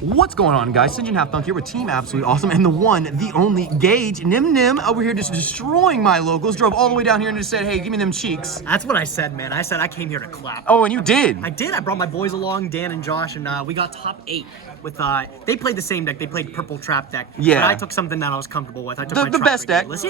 What's going on, guys? St. John Half Thunk here with Team Absolutely Awesome and the one, the only Gage Nim Nim over here just destroying my locals. Drove all the way down here and just said, hey, give me them cheeks. That's what I said, man. I said I came here to clap. Oh, and you did. I did. I brought my boys along, Dan and Josh, and we got top 8 with, they played the same deck. They played purple trap deck. Yeah. But I took something that I was comfortable with. I took The best deck. Best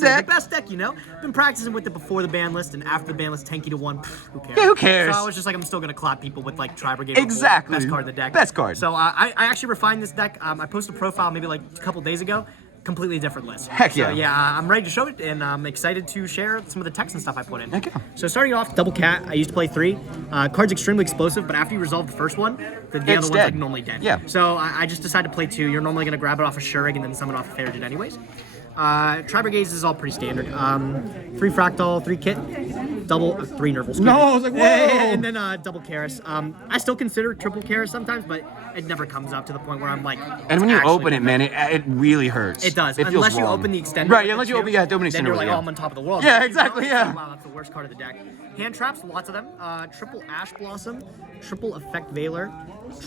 deck. The best deck, you know? Been practicing with it before the ban list, and after the ban list, tanky to 1. Who cares? Yeah, who cares? So I was just like, I'm still going to clap people with, like, Tri Brigade. Exactly. Best card in the deck. Best card. So I actually refined this deck. I posted a profile maybe like a couple days ago. Completely different list. Heck yeah. So yeah, I'm ready to show it, and I'm excited to share some of the text and stuff I put in. Heck yeah. So starting off, double cat. I used to play 3. Card's extremely explosive, but after you resolve the first one, the other one's like normally dead. Yeah. So I just decided to play 2. You're normally gonna grab it off a Shurig and then summon off a Farragut anyways. Tri Brigades is all pretty standard. 3 Fractal, 3 Kit, double 3 Nervals. No, I was like, whoa! And then double Karis. I still consider triple Karis sometimes, but it never comes up to the point where I'm like. And when you actually open it, man, it really hurts. it does. It feels Unless you wrong. open the extender. Right, unless you open, the open Then extender. you're like, yeah. oh, I'm on top of the world. Yeah, But exactly, it's like, yeah. wow, that's the worst card of the deck. Hand traps, lots of them. Triple Ash Blossom, triple Effect Veiler,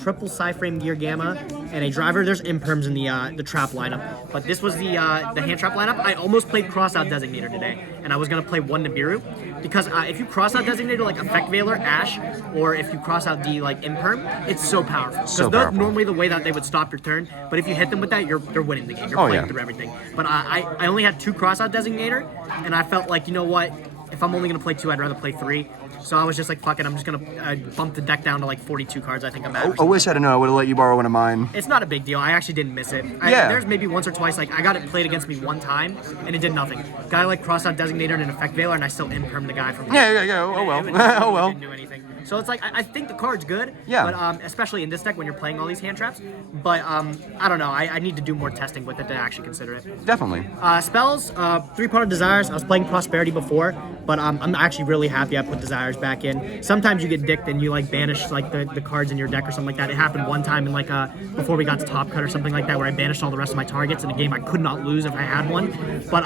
triple Psyframe Gear Gamma, and a driver. There's imperms in the trap lineup. But this was the hand trap lineup. I almost played Crossout Designator today, and I was going to play 1 Nibiru. Because if you cross out Designator like Effect Veiler, Ash, or if you cross out the like Imperm, it's so powerful. So Because powerful. normally the way that they would stop your turn, but if you hit them with that, you're winning the game. You're playing through everything. But I only had 2 crossout Designator, and I felt like, you know what? If I'm only gonna play 2, I'd rather play 3. So I was just like, fuck it, I'm just gonna bump the deck down to like 42 cards. I think I'm at. I wish I'd have known. I would have let you borrow one of mine. It's not a big deal. I actually didn't miss it. There's maybe once or twice, like, I got it played against me 1 time, and it did nothing. Guy, like, crossed out Designator and an Effect Veiler, and I still imperm the guy from Yeah. Oh well. Oh well. Didn't do anything. So it's like, I think the card's good. Yeah. But especially in this deck when you're playing all these hand traps. But I don't know. I need to do more testing with it to actually consider it. Definitely. Spells, 3-part of Desires. I was playing Prosperity before, but I'm actually really happy I put Desires back in. Sometimes you get dicked and you like banish like the cards in your deck or something like that. It happened one time in like before we got to Top Cut or something like that, where I banished all the rest of my targets in a game I could not lose if I had one. But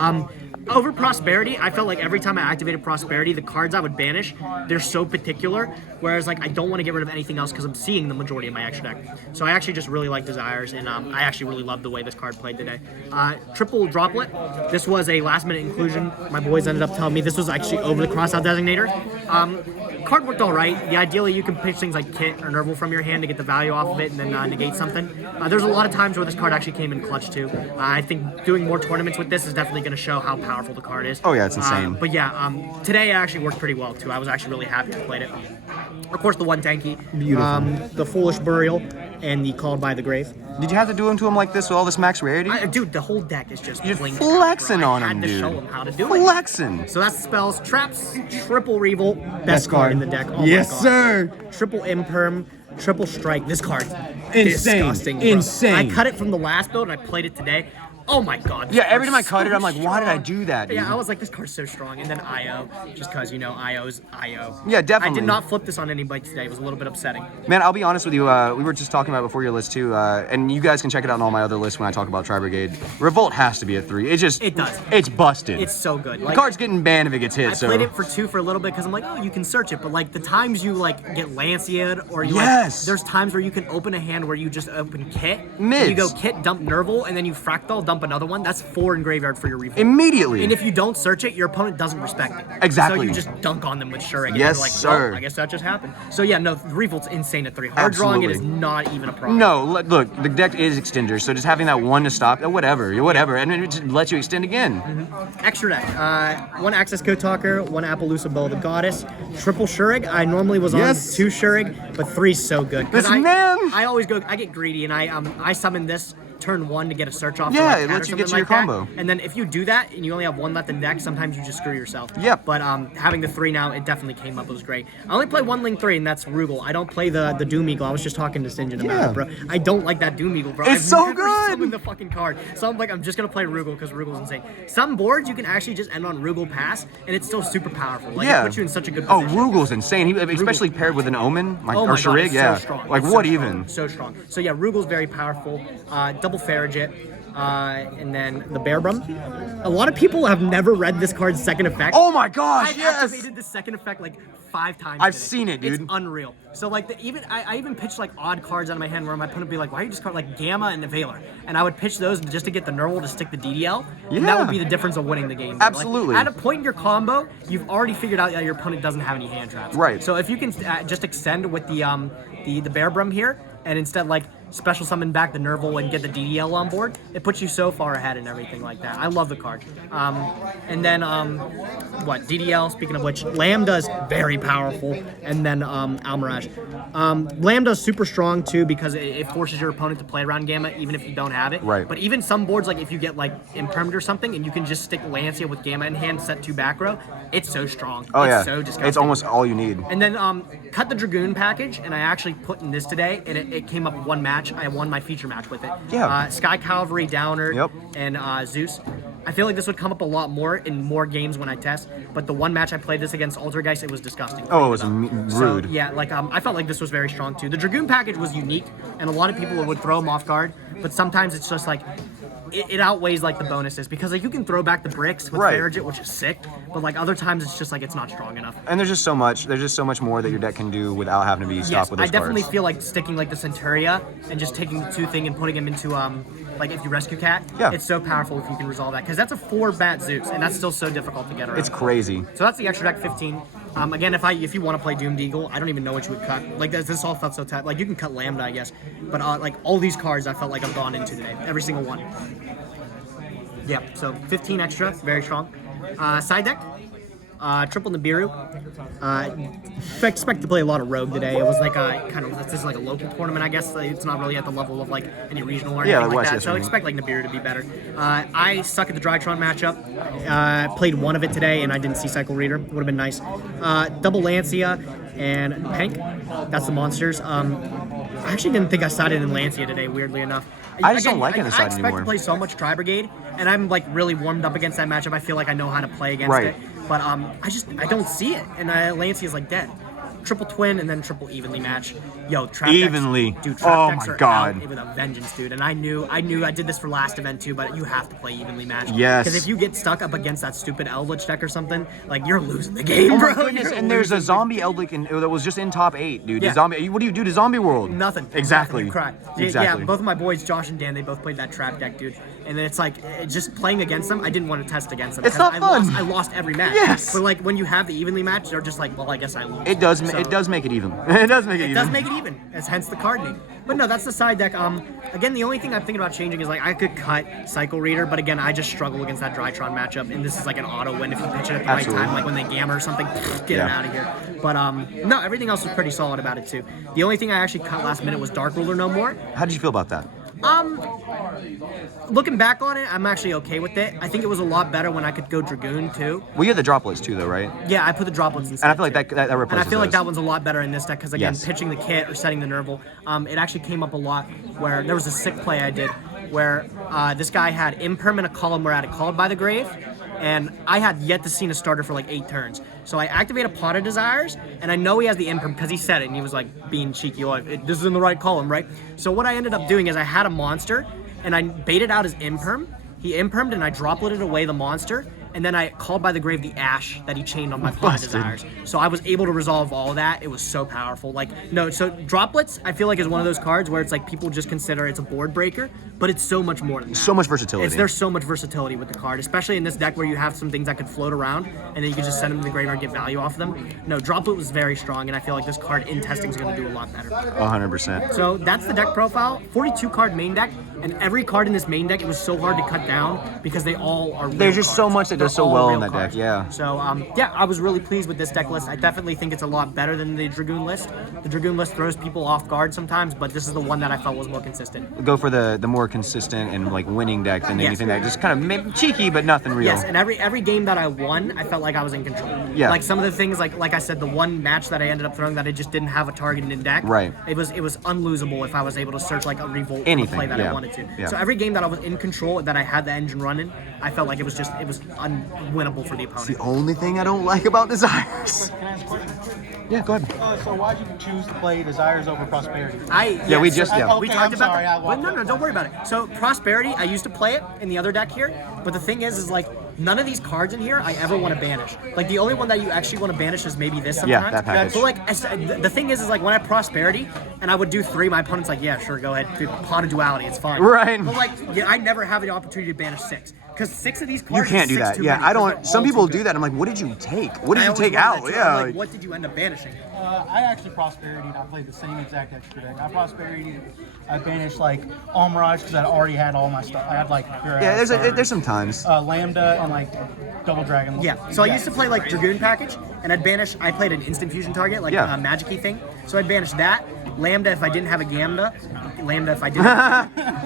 over Prosperity, I felt like every time I activated Prosperity, the cards I would banish, they're so particular, whereas like I don't want to get rid of anything else because I'm seeing the majority of my extra deck. So I actually just really like Desires, and I actually really love the way this card played today. Triple Droplet, this was a last minute inclusion. My boys ended up telling me this was actually over the Crossout Designator. Card worked alright. Ideally, you can pitch things like Kit or Nerval from your hand to get the value off of it and then negate something. There's a lot of times where this card actually came in clutch too. I think doing more tournaments with this is definitely going to show how powerful the card is. Oh yeah, it's insane. But yeah, today it actually worked pretty well too. I was actually really happy to play it. Of course, the 1 tanky, Beautiful. the Foolish Burial, and the Called by the Grave. Did you have to do him to him like this with all this max rarity? Dude, the whole deck is just You're blinged flexing out, on bro. I him, had to dude. show him how to do it. Flexing. So that's the spells. Traps, triple Revolt, best card. card in the deck. Oh Yes, my God. sir. Triple Imperm, triple Strike. This card's Insane. disgusting. Bro. Insane. I cut it from the last build and I played it today. Oh my God. this Yeah, every time I card's cut it, so I'm like, why did I strong. do that, dude? Yeah, I was like, this card's so strong. And then IO, just because, you know, IO's IO. Yeah, definitely. I did not flip this on anybody today. It was a little bit upsetting. Man, I'll be honest with you. We were just talking about before your list too, and you guys can check it out on all my other lists when I talk about Tri Brigade. Revolt has to be a 3. It just It does. It's busted. It's so good. the Like, card's getting banned if it gets hit. I so played it for 2 for a little bit because I'm like, oh, you can search it. But like the times you like get Lanciad or you Yes. like, there's times where you can open a hand where you just open Kit. Mids. And you go Kit, dump Nerval, and then you Fractal, dump another one. That's 4 in graveyard for your revolt. immediately. And if you don't search it, your opponent doesn't respect it. Exactly. So you just dunk on them with Shurig. And Yes, you're like, sir. Well, I guess that just happened. So yeah, no, Revolt's insane at 3. Hard drawing it is Absolutely. not even a problem. No, look, the deck is extender, so just having that 1 to stop, whatever, and it just lets you extend again. Extra deck. 1 Access Code Talker, 1 Appaloosa Bow of the Goddess, triple Shurig. I normally was Yes. on 2 Shurig, but 3's so good. 'Cause This I, man. I always go, I get greedy, and I summon this turn 1 to get a search off. Yeah, to, like, it cat or lets you get something to your like that. combo. And then if you do that and you only have 1 left in deck, sometimes you just screw yourself. Yep. But having the 3 now, it definitely came up. It was great. I only play 1 Link 3, and that's Rugal. I don't play the Doom Eagle. I was just talking to St. John about Yeah. it, bro. I don't like that Doom Eagle, bro. It's I've so never good. summoned the fucking card. So I'm like, I'm just gonna play Rugal because Rugal's insane. Some boards you can actually just end on Rugal Pass, and it's still super powerful. Like, Yeah. it puts you in such a good Oh, position. Rugal's insane. He, especially paired with an Omen, like, Oh or my God, Shurig, it's yeah. so strong. Like, It's what so strong. even? So strong. So yeah, Rugal's very powerful. Double Farragut. and then the Bearbrum. A lot of people have never read this card's second effect. Oh my gosh, I've yes! activated the second effect like 5 times. I've today. seen it, dude. It's unreal. So like I even pitched like odd cards out of my hand where my opponent would be like, why are you just card like Gamma and the Veiler? And I would pitch those just to get the Nerval to stick the DDL. And that would be the difference of winning the game. Absolutely. Like, at a point in your combo, you've already figured out that your opponent doesn't have any hand traps. Right. So if you can just extend with the Bearbrum here, and instead like special summon back the Nerval and get the DDL on board, it puts you so far ahead and everything like that. I love the card. And then what DDL? Speaking of which, Lambda's very powerful, and then Almirage. Lambda's super strong too because it forces your opponent to play around Gamma even if you don't have it. Right. But even some boards, like if you get like Impermed or something, and you can just stick Lancia with Gamma in hand, set 2 back row, it's so strong. Oh yeah, It's so disgusting. it's almost all you need. And then cut the Dragoon package, and I actually put in this today, and it came up 1 match. I won my feature match with it. Yeah. Sky Cavalry, Downer, Yep. and Zeus. I feel like this would come up a lot more in more games when I test, but the 1 match I played this against Altergeist, it was disgusting. Oh, it was So, rude. yeah, like I felt like this was very strong too. The Dragoon package was unique, and a lot of people would throw them off guard, but sometimes it's just like, it outweighs like the bonuses because like you can throw back the bricks with Right. Farragut, which is sick, but like other times it's just like it's not strong enough. And there's just so much. There's just so much more that your deck can do without having to be stopped Yes, with I those definitely cards. feel like sticking like the Centuria and just taking the 2 thing and putting him into like if you rescue Cat. Yeah. It's so powerful if you can resolve that because that's a 4-bat Zeus and that's still so difficult to get around. It's crazy. So that's the extra deck 15. Again, if you want to play Doomed Eagle, I don't even know what you would cut. Like this all felt so tight. Like you can cut Lambda, I guess, but like all these cards, I felt like I've gone into today, every single one. Yeah, so 15 extra, very strong. Side deck, triple Nibiru. I expect to play a lot of Rogue today. It was like this is like a local tournament, I guess. It's not really at the level of like any regional or anything like like West, that. yes, So I mhm. expect like Nibiru to be better. I suck at the Drytron matchup. Played 1 of it today, and I didn't see Cycle Reader. Would have been nice. Double Lancia and Pank. That's the monsters. I actually didn't think I sided in Lancia today, weirdly enough. I just don't like it in the I side expect anymore. to play so much Tri Brigade, and I'm like really warmed up against that matchup. I feel like I know how to play against Right. it, but I don't see it, and Lancia is like dead. Triple twin and then triple evenly match. Yo, trap Evenly. decks, dude. Trap Oh decks my are God. out with a vengeance, dude. And I knew I did this for last event too, but you have to play evenly match. Yes. Because if you get stuck up against that stupid Eldritch deck or something, like you're losing the game, Oh bro. my goodness! You're And there's a losing. zombie Eldritch that was just in top 8, dude. The Yeah. zombie. What do you do to Zombie World? Nothing. Exactly. Nothing. You cry. Exactly. Yeah, both of my boys, Josh and Dan, they both played that trap deck, dude. And then it's like just playing against them. I didn't want to test against them. It's because not fun. I lost every match. Yes. But like when you have the evenly match, they're just like, well, I guess I lose. It does. So- It does make it even. It does make it even. It does make it even. That's hence the card name. But no, that's the side deck. Again, the only thing I'm thinking about changing is like I could cut Cycle Reader, but again, I just struggle against that Drytron matchup, and this is like an auto win if you pitch it at the Absolutely. right time, like when they gamma or something, get them Yeah. out of here. But no, everything else was pretty solid about it too. The only thing I actually cut last minute was Dark Ruler no more. How did you feel about that? Looking back on it, I'm actually okay with it. I think it was a lot better when I could go Dragoon too. Well, you had the droplets too, though, right? Yeah, I put the droplets instead. And I feel like too. that And I replaces feel like those. that one's a lot better in this deck because again, Yes. pitching the kit or setting the Nerval, it actually came up a lot where there was a sick play I did where this guy had Imperm and a column where I had it called by the grave, and I had yet to see a starter for like 8 turns. So I activate a Pot of Desires, and I know he has the Imperm because he said it, and he was like being cheeky, oh, this is in the right column, right? So what I ended up doing is I had a monster, and I baited out his Imperm. He Impermed, and I dropleted away the monster, and then I called by the grave the Ash that he chained on my Pot of Busted. Desires. So I was able to resolve all that. It was so powerful. Like, no, so Droplets, I feel like is one of those cards where it's like people just consider it's a board breaker, but it's so much more than that. So much versatility. There's so much versatility with the card, especially in this deck where you have some things that could float around, and then you can just send them to the graveyard and get value off of them. No, Droplet was very strong, and I feel like this card in testing is going to do a lot better. 100%. So that's the deck profile. 42 card main deck, and every card in this main deck, it was so hard to cut down because they all are real There's just so cards. much that does They're so all well real in that deck, cards. yeah. So yeah, I was really pleased with this deck list. I definitely think it's a lot better than the Dragoon list. The Dragoon list throws people off guard sometimes, but this is the one that I felt was more consistent. Go for the more consistent and like winning deck than Yes. anything that just kind of maybe cheeky but nothing real. Yes, and every game that I won, I felt like I was in control. Yeah. Like some of the things, like I said, the one match that I ended up throwing that I just didn't have a target in deck. Right. It was unlosable if I was able to search like a revolt Anything, play that yeah. I wanted to. Yeah. So every game that I was in control, that I had the engine running, I felt like it was unwinnable for the opponent. The only thing I don't like about Desires. Can I ask a question? Yeah, go ahead. So why'd you choose to play Desires over Prosperity? Yeah, we just- so yeah. we Okay, talked I'm about sorry, that. I walked No, don't worry about it. So Prosperity, I used to play it in the other deck here, but the thing is like none of these cards in here I ever want to banish. Like the only one that you actually want to banish is maybe this Yeah, sometimes. that package. But like the thing is like when I Prosperity and I would do 3, my opponent's like, yeah, sure, go ahead, pot of duality, it's fine. Right. But like, yeah, I never have the opportunity to banish 6 because 6 of these You cards. can't is do 6 that. too Yeah, many, I 'cause don't. they're Some all people too do good. that. I'm like, what did you take? What did I you always take wonder out? that too. Yeah. I'm like, what did you end up banishing? I actually Prosperity and I played the same exact extra deck. I Prosperity, I banished like All Mirage because I already had all my stuff. I had like Yeah, there's some times. Lambda and like Double Dragon. Yeah, so I used to play like Dragoon package, and I'd banish. I played an instant fusion target, like Yeah. a Magic-y thing. So I'd banish that, Lambda if I didn't have a Gamda, Lambda if I didn't,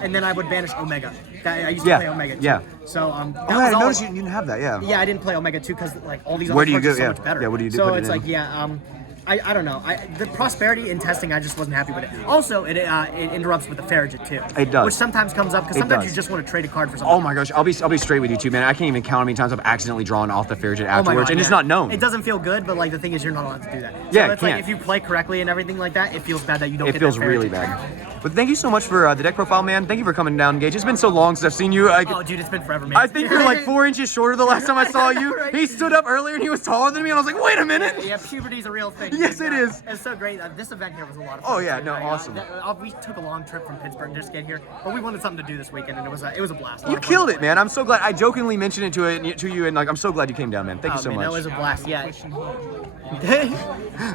and then I would banish Omega. I used to Yeah, play Omega too. yeah. So that Oh, was I all. noticed you didn't have that. Yeah. Yeah, I didn't play Omega too because like all these Where other do you cards go- are so yeah, much better. yeah, what do you do- So put it it's in? like I don't know. The Prosperity in testing, I just wasn't happy with it. Also, it interrupts with the Farragut too. It does. Which sometimes comes up because It sometimes does. you just want to trade a card for something. Oh my gosh, I'll be straight with you too, man. I can't even count how many times I've accidentally drawn off the Farragut Oh my afterwards, God, and it's yeah. not known. It doesn't feel good, but like the thing is, you're not allowed to do that. Yeah, so it's can't. like if you play correctly and everything like that, it feels bad that you don't. It get feels that really Farragut. bad. But thank you so much for the deck profile, man. Thank you for coming down, Gage. It's been so long since I've seen you. Oh, dude, it's been forever, man. I think you're like 4 inches shorter the last time I saw you. Right. He stood up earlier and he was taller than me, and I was like, wait a minute. Yeah, puberty's a real thing. Yes, it is. It's so great. This event here was a lot of fun. Oh, yeah, no, awesome. We took a long trip from Pittsburgh just to get here, but we wanted something to do this weekend, and it was a blast. A lot You of fun. killed it, man. I'm so glad. I jokingly mentioned it to you, and like, I'm so glad you came down, man. Thank you Oh, so man, much. that was a blast. Yeah.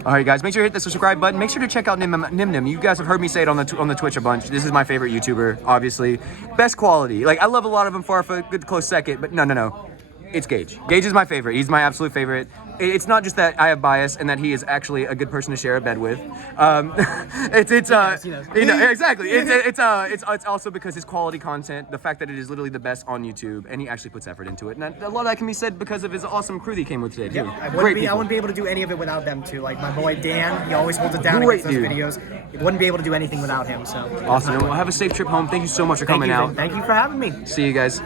All right, guys, make sure to hit the subscribe button. Make sure to check out Nim. You guys have heard me say it on the Twitch a bunch. This is my favorite YouTuber, obviously. Best quality. Like, I love a lot of them for a good close second, but no. It's Gage. Gage is my favorite. He's my absolute favorite. It's not just that I have bias and that he is actually a good person to share a bed with. You know, exactly. It's also because his quality content, the fact that it is literally the best on YouTube, and he actually puts effort into it. And a lot of that can be said because of his awesome crew that he came with today too. I Great people. wouldn't be able to do any of it without them too. Like my boy Dan, he always holds it down Great against those dude. videos. Wouldn't be able to do anything without him. So Awesome. And we'll have a safe trip home. Thank you so much for coming out. Thank you for having me. See you guys.